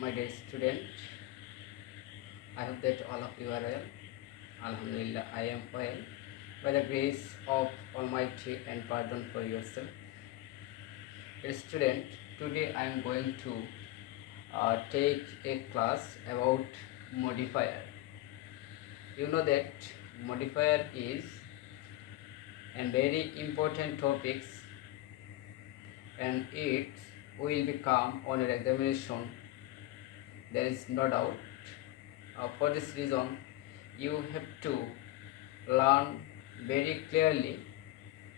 my dear student. I hope that all of you are well. Alhamdulillah, I am well. By the grace of Almighty and pardon for yourself. Dear student, today I am going to take a class about modifier. You know that modifier is a very important topic and it will become on your examination. There is no doubt. For this reason, you have to learn very clearly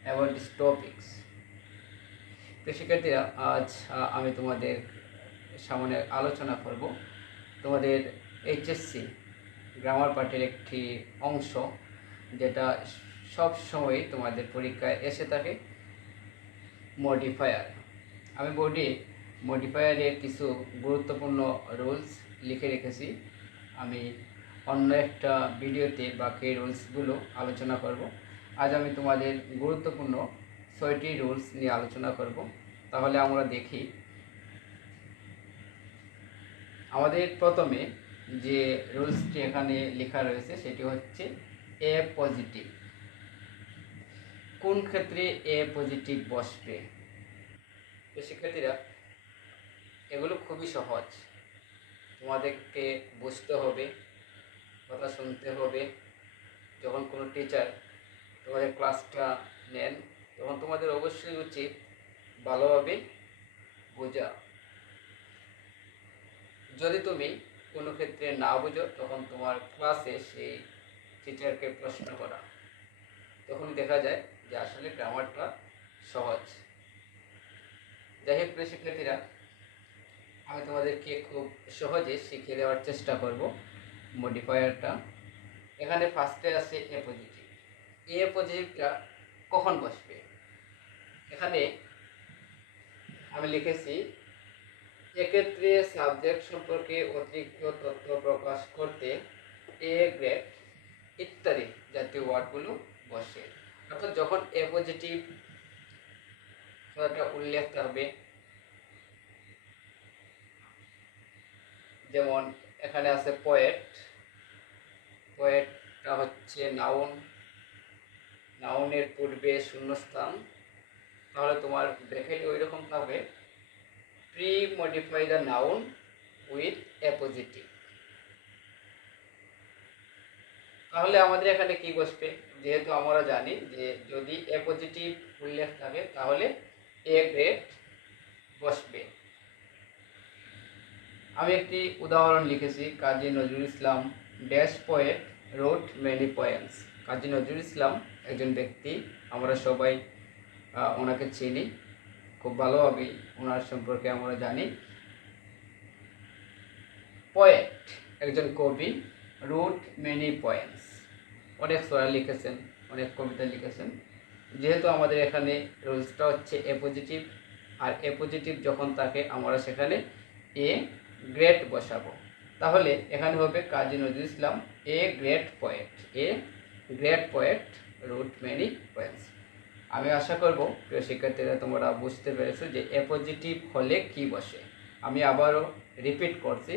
about these topics. তো শিক্ষার্থীরা, আজ আমি তোমাদের সামনে আলোচনা করব তোমাদের HSC grammar পার্টের একটি অংশ, যেটা সব সময় তোমাদের পরীক্ষায় এসে থাকে, মডিফায়ার। আমি বোর্ডে মডিফায়ারের কিছু গুরুত্বপূর্ণ রুলস লিখে রেখেছি। আমি অন্য একটা ভিডিওতে বাকি রুলসগুলো আলোচনা করব। আজ আমি তোমাদের গুরুত্বপূর্ণ 6টি রুলস নিয়ে আলোচনা করব। তাহলে আমরা দেখি, আমাদের প্রথমে যে রুলসটি এখানে লেখা রয়েছে সেটি হচ্ছে এ পজিটিভ। কোন ক্ষেত্রে এ পজিটিভ বসবে? তো শিক্ষার্থীরা, এগুলো খুবই সহজ। তোমাদেরকে বুঝতে হবে, কথা শুনতে হবে। যখন কোনো টিচার তোমাদের ক্লাসটা নেন, তখন তোমাদের অবশ্যই উচিত ভালোভাবে বোঝা। যদি তুমি কোনো ক্ষেত্রে না বুঝো, তখন তোমার ক্লাসে সেই টিচারকে প্রশ্ন করা। তখন দেখা যায় যে আসলে গ্রামারটা সহজ। যাই হোক প্রিয় শিক্ষার্থীরা, আমি তোমাদেরকে খুব সহজে শিখিয়ে দেওয়ার চেষ্টা করব মডিফায়ারটা। এখানে ফার্স্টে আছে এ পজিটিভ। এ পজিটিভটা কখন বসবে? এখানে আমি লিখেছি, এক্ষেত্রে সাবজেক্ট সম্পর্কে অতিরিক্ত তথ্য প্রকাশ করতে এ গ্রেড ইত্যাদি জাতীয় ওয়ার্ডগুলো বসে। অর্থাৎ যখন এ পজিটিভ কথাটা উল্লেখ থাকবে, যেমন এখানে আছে পোয়েট। পোয়েটটা হচ্ছে নাউন, নাউনের পূর্বে শূন্যস্থান, তাহলে তোমার ব্র্যাকেট ওই রকম থাকবে, pre modify the noun with a positive. তাহলে আমাদের এখানে কি বসবে? যেহেতু আমরা জানি যে যদি এ পজিটিভ উল্লেখ থাকে তাহলে এ গ্রেড বসবে। আমি একটি উদাহরণ লিখেছি, Kazi Nazrul Islam dash poet wrote many poems. Kazi Nazrul Islam একজন ব্যক্তি, আমরা সবাই ওনাকে চিনি, খুব ভালোভাবেই ওনার সম্পর্কে আমরা জানি। পোয়েট একজন কবি, রোট মেনি পোয়েমস অনেক সোরা লিখেছেন, অনেক কবিতা লিখেছেন। যেহেতু আমাদের এখানে রুলসটা হচ্ছে এ পজিটিভ, আর এ পজিটিভ যখন থাকে আমরা সেখানে এ গ্রেট বসাবো। তাহলে এখানে হবে Kazi Nazrul Islam a great poet, a great poet wrote many poems. আমি আশা করব প্রিয় শিক্ষার্থীরা তোমরা বুঝতে পেরেছো যে এ পজিটিভ হলে কি বসে। আমি আবারও রিপিট করছি,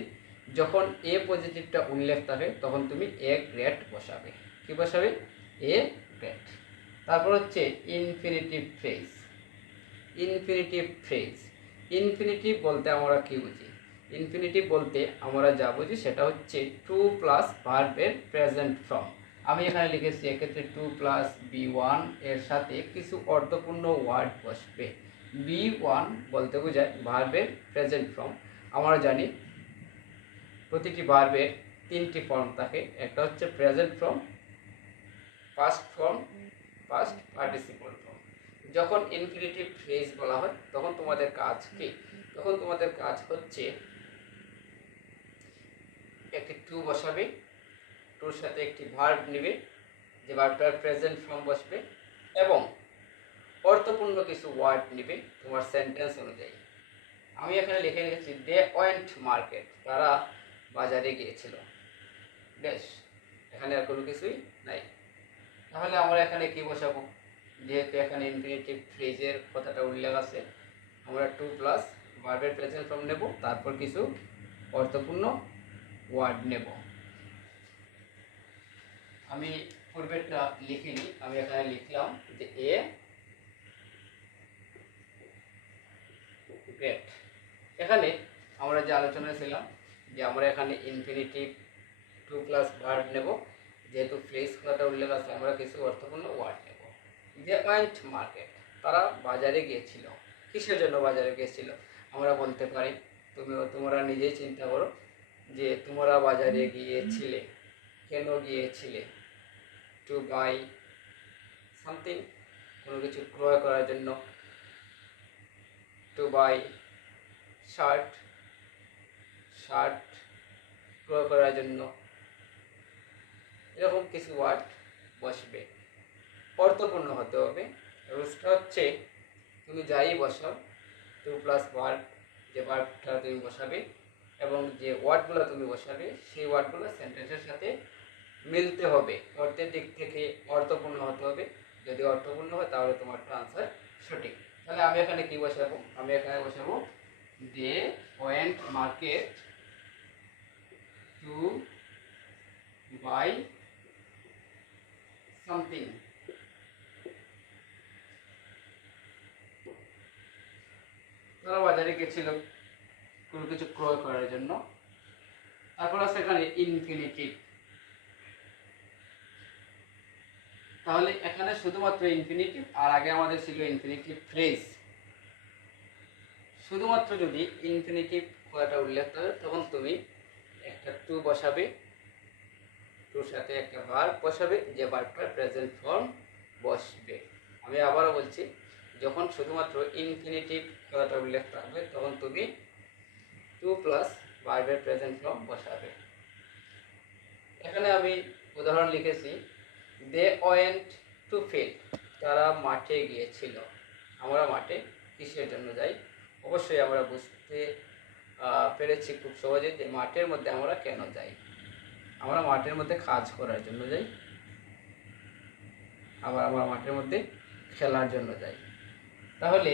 যখন এ পজিটিভটা উল্লেখ থাকে তখন তুমি এ গ্রেট বসাবে। কি বসাবে? A great. তারপর হচ্ছে infinitive phrase. Infinitive phrase, infinitive বলতে আমরা কি বুঝি? ইনফিনিটিভ বলতে আমরা যা বুঝি সেটা হচ্ছে টু প্লাস ভার্বের প্রেজেন্ট ফর্ম। আমি এখানে লিখেছি, এক্ষেত্রে টু প্লাস বি1 এর সাথে কিছু অর্থপূর্ণ ওয়ার্ড বসবে। বি1 বলতে বোঝায় ভার্বের প্রেজেন্ট ফর্ম। আমরা জানি প্রতিটি ভার্বের 3টি ফর্ম থাকে, একটা হচ্ছে present form, past form, past participle form. যখন ইনফিনিটিভ ফ্রেজ বলা হয় তখন তোমাদের কাজ কি? তখন তোমাদের কাজ হচ্ছে একটি টু বসাবে, টুর সাথে একটি ভার্ব নেবে, যে ভার্বটার প্রেজেন্ট ফর্ম বসবে, এবং অর্থপূর্ণ কিছু ওয়ার্ড নেবে তোমার সেন্টেন্স অনুযায়ী। আমি এখানে লিখে রেখেছি দে ওয়েন্ট মার্কেট, তারা বাজারে গিয়েছিল। বেশ, এখানে আর কোনো কিছুই নাই। তাহলে আমরা এখানে কি বসাবো? যেহেতু এখানে ইনফিনিটিভ ফ্রেজের কথাটা উল্লেখ আছে, আমরা টু প্লাস ভার্বের প্রেজেন্ট ফর্ম নেব, তারপর কিছু অর্থপূর্ণ ওয়ার্ড নেব। আমি পূর্বেরটা লিখিনি, আমি এখানে লিখলাম যে এ গ্রেট। এখানে আমরা যে আলোচনা ছিলাম যে আমরা এখানে ইনফিনিটিভ টু প্লাস ভার্ব নেব, যেহেতু ফ্রেজ কথাটা উল্লেখ আছে আমরা কিছু অর্থপূর্ণ ওয়ার্ড নেব। দে ওয়েন্ট মার্কেট, তারা বাজারে গিয়েছিল। কিসের জন্য বাজারে গিয়েছিল? আমরা বলতে পারি তোমরা নিজেই চিন্তা করো যে তোমরা বাজারে গিয়েছিলে, কেন গিয়েছিলে? টু বাই সামথিং, কোনো কিছু ক্রয় করার জন্য। টু বাই শার্ট, শার্ট ক্রয় করার জন্য। এরকম কিছু ওয়ার্ড বসবে, অর্থপূর্ণ হতে হবে। রুলসটা হচ্ছে তুমি যাই বসাও, টু প্লাস ভার্ব, যে ভার্বটা তুমি বসাবে এবং যে ওয়ার্ডগুলো তুমি বসাবে সেই ওয়ার্ডগুলো সেন্টেন্সের সাথে মিলতে হবে, অর্থের দিক থেকে অর্থপূর্ণ হতে হবে। যদি অর্থপূর্ণ হয় তাহলে তোমার আনসার সঠিক। তাহলে আমি এখানে কি বসাবো? আমি এখানে বসাবো they went market to buy something. তারা বাজারে গেছিল কোনো কিছু ক্রয় করার জন্য। তারপর আছে এখানে ইনফিনিটিভ। তাহলে এখানে শুধুমাত্র ইনফিনিটিভ, আর আগে আমাদের ছিল ইনফিনিটিভ ফ্রেজ। শুধুমাত্র যদি ইনফিনিটিভ কথাটা উল্লেখ করে তখন তুমি একটা টু বসাবে, টুর সাথে একটা ভার্ব বসাবে, যে ভার্বটার প্রেজেন্ট ফর্ম বসবে। আমি আবারও বলছি, যখন শুধুমাত্র ইনফিনিটিভ কথাটা উল্লেখ থাকবে তখন তুমি টু প্লাস ভার্বের প্রেজেন্ট ফর্ম বসাবে। এখানে আমি উদাহরণ লিখেছি দে ওয়েন্ট টু ফিল্ড, তারা মাঠে গিয়েছিল। আমরা মাঠে কিসের জন্য যাই? অবশ্যই আমরা বুঝতে পেরেছি খুব সহজে যে মাঠের মধ্যে আমরা কেন যাই। আমরা মাঠের মধ্যে কাজ করার জন্য যাই, আবার আমরা মাঠের মধ্যে খেলার জন্য যাই। তাহলে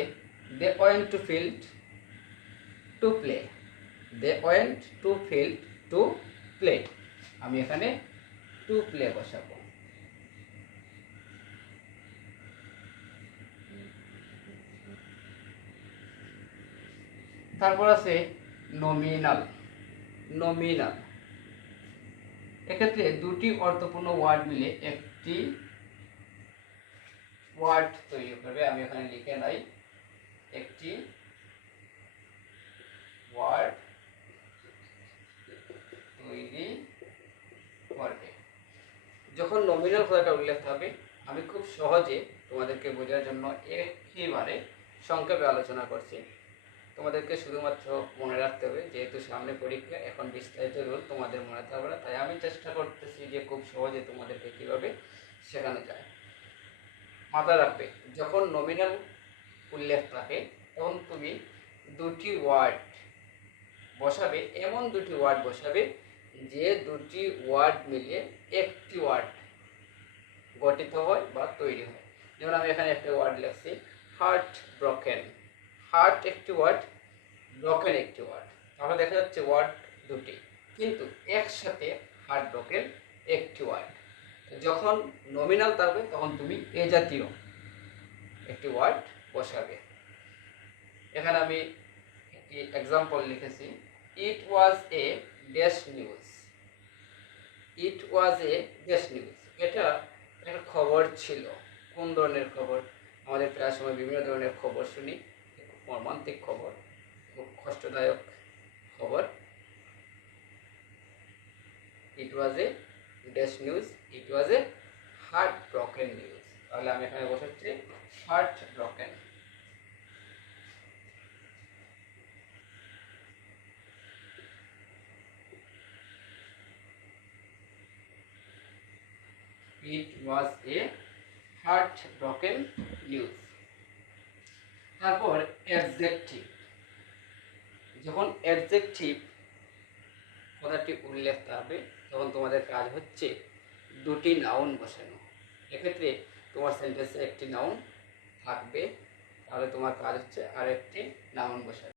they went to field to play, they went to field to play, আমি এখানে টু প্লে বসাবো। তারপর আছে নমিনাল। নমিনাল এক্ষেত্রে দুটি অর্থপূর্ণ ওয়ার্ড মিলে একটি ওয়ার্ড তৈরি করবে। আমি এখানে লিখে নাই, একটি ওয়ার্ড তৈরি করবে। যখন নমিনাল কথাটা উল্লেখ হবে আমি খুব সহজে তোমাদেরকে বোঝার জন্য একেবারে সংক্ষেপে আলোচনা করছি। তোমাদেরকে শুধুমাত্র মনে রাখতে হবে, যেহেতু সামনে পরীক্ষা, এখন বিস্তারিত রুল তোমাদের মনে থাকবে না, তাই আমি চেষ্টা করতেছি যে খুব সহজে তোমাদেরকে কীভাবে শেখানো যায়। মাথায় রাখবে, যখন নমিনাল উল্লেখ থাকে তখন তুমি দুটি ওয়ার্ড বসাবে, এমন দুটি ওয়ার্ড বসাবে যে দুটি ওয়ার্ড মিলে একটি ওয়ার্ড গঠিত হয় বা তৈরি হয়। যেমন আমি এখানে একটা ওয়ার্ড লিখছি হার্ট ব্রোকেন। হার্ট একটি ওয়ার্ড, ব্রোকেন একটি ওয়ার্ড, তাহলে দেখা যাচ্ছে ওয়ার্ড দুটি, কিন্তু একসাথে হার্ট ব্রোকেন একটি ওয়ার্ড। যখন নমিনাল থাকবে তখন তুমি এ জাতীয় একটি ওয়ার্ড বসাবে। এখানে আমি একটি এক্সাম্পল লিখেছি, ইট ওয়াজ a dash news. It was a dash news, এটা একটা খবর ছিল। কোন ধরনের খবর? আমাদের প্রায় সময় বিভিন্ন ধরনের খবর শুনি, মর্মান্তিক খবর, খুব কষ্টদায়ক খবর। ইট ওয়াজ a dash news, it was A heart broken news. তাহলে আমি এখানে বসাচ্ছি heart broken. It was a heartbroken news. তারপর অ্যাডজেক্টিভ। যখন অ্যাডজেক্টিভ কথাটি উল্লেখ থাকবে তখন তোমাদের কাজ হচ্ছে দুটি নাউন বসানো। এক্ষেত্রে তোমার সেন্টেন্সে একটি নাউন থাকবে, তাহলে তোমার কাজ হচ্ছে আরেকটি নাউন বসানো।